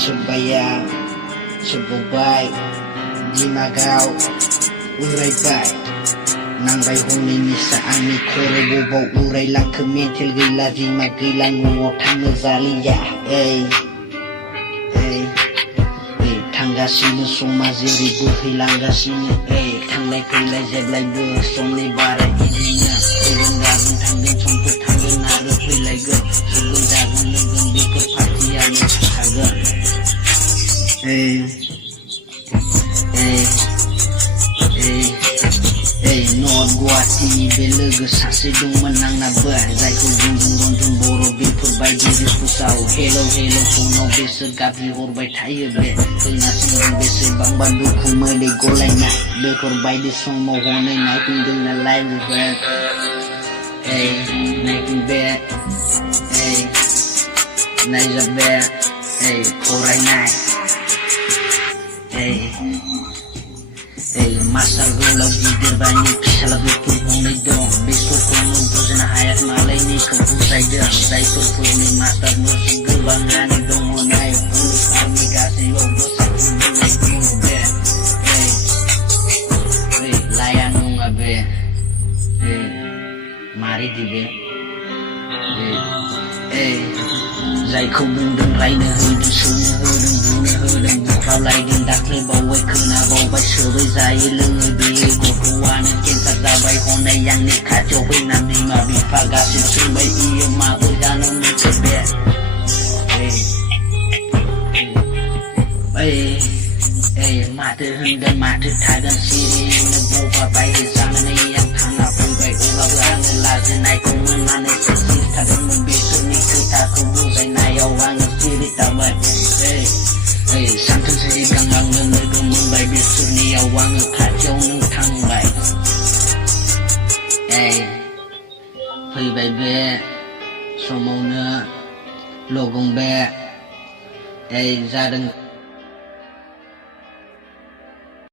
सोरबाया सोरबावबाय दिमागाव उरायबाय नांबाय हनै निसा आंनि खर' बबाव उरायलांखो मेन्टेल गैला दिमाग गैला न'आव थांनो जालिया थांगासिनो समा जेरै बोहैलांगासिनो थांलाय फैलाय जेब्लायबो समनि बारै बिदिनो फैगोन गाबोन थांगोन समफोर थांगोन आरो फैलायगोन सोरजों जागोन लोगोन बेफोर पार्टियानो थागोन नर्थ गुवाहाटीनि बे लोगो सासे दंमोन आंनाबो जायखौ बुंदों रन्जन बर' बेफोरबायदि रिपुसाव हेलौ फनाव बेसोर गाबज्रि हरबाय थायो बे खोनासंदों बेसेबांबा दुखु मोदै गलायनाय बेफोरबायदि समाव हनै नायफिनदों नालाय नायफिनबे नायजाबे फरायनाय मास्टार गोलाव गिदिरबायनि फिसाला बेफोर हनै दं बेफोरखौनो बुजिनो हाया मालायनिखौ बुजायदों जायफोरनि मास्टार मोजां गोबाङानो दङ नाय पुलिसफोरनि गासैयावबो साख्रि मोननाय दङ बे लाया नङा बे मारिदि बे जायखौ बुंदों रायनो होदों सोंनो होदों बुंनो होदों बुख्रावलायदों दाख्लै बावै खोनाबावबाय सोबै जायो लोङो बे गथ'आनो केन्सार जाबाय हनै आंनि खाथियाव फैना बिमा बिफा गासिबो सोंबाय इयो माबोरै जानो मोनखो बे माथो होनगोन माथो थागोन सिरिनो बबा बायदि जानानै आं थांना फैबाय अब्लाबो आङो लाजिनायखौ मोननानै सिरि थादोंमोन बिसोरनि खोथाखौ बुजायनायाव आङो सिरि थाबाय सानथाम सिगां आंनो लोगो मोनबाय बिसोरनियाव आङो खाथियावनो थांबाय फैबाय बे समावनो लगं बे जादों